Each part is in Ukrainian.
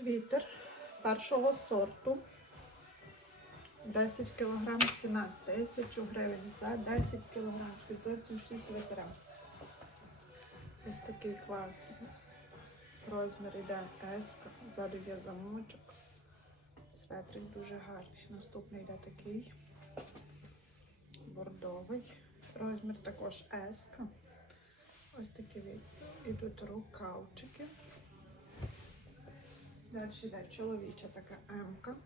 Світер першого сорту. 10 кг ціна 1000 гривень за 10 кг. Підзорці всі свитера. Ось такий класний. Розмір іде S, ззаду є замочок. Светрик дуже гарний. Наступний йде такий бордовий. Розмір також S. Ось такі йдуть рукавчики. Далі йде чоловіча така М-ка.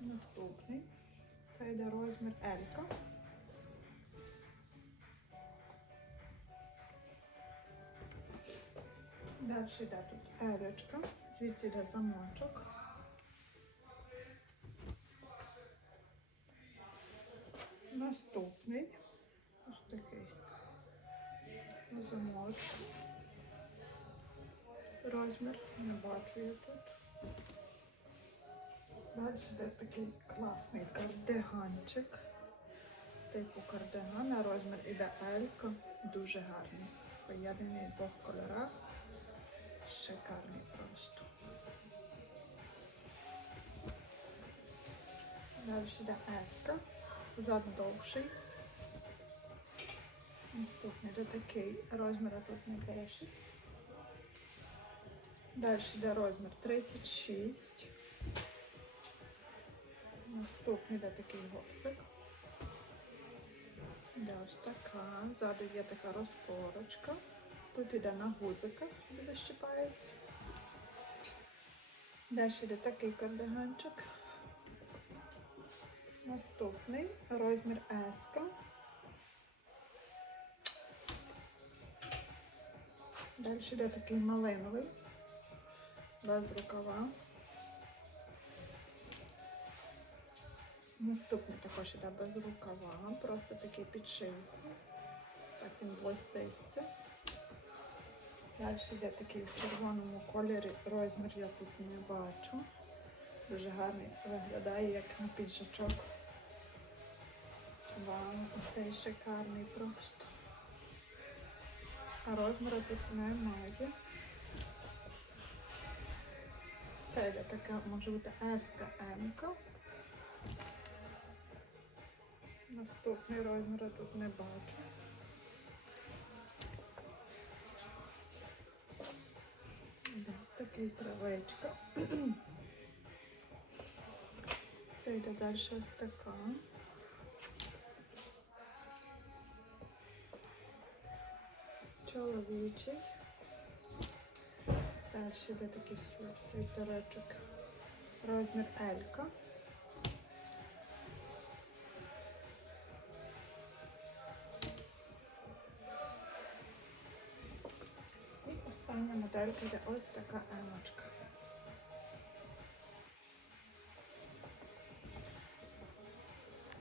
Наступний. Це йде розмір L-ка. Далі йде тут Елечка, звідси йде замочок. Наступний ось такий замочок. Розмір не бачу я тут. Йде такий класний кардиганчик. Типу кардигана, розмір іде Елька. Дуже гарний. Поєднаний в двох кольорах. Шикарний просто. Далі йде еска. Зад довший. Наступний йде такий. Розміра тут не перешить. Далі йде розмір 36. Наступний йде такий горлик. Йде ось така. Ззаду є така розпорочка. Тут йде на гудзиках, де защіпається. Далі йде такий кардиганчик. Наступний розмір S. Далі йде такий малиновий, без рукава. Наступний також йде без рукава, просто такий підшив. Так він блиститься. Далі йде такий в червоному кольорі, розмір я тут не бачу. Дуже гарний виглядає, як на піджачок. Вау, оцей шикарний просто. А розміру тут немає. Це йде така, може бути S-ка, Наступний розмір тут не бачу. Десь такий травичка. Це йде далі ось така. Чоловічий. Далі йде такий світерочок. Розмір Елька. І остання моделька йде ось така емочка.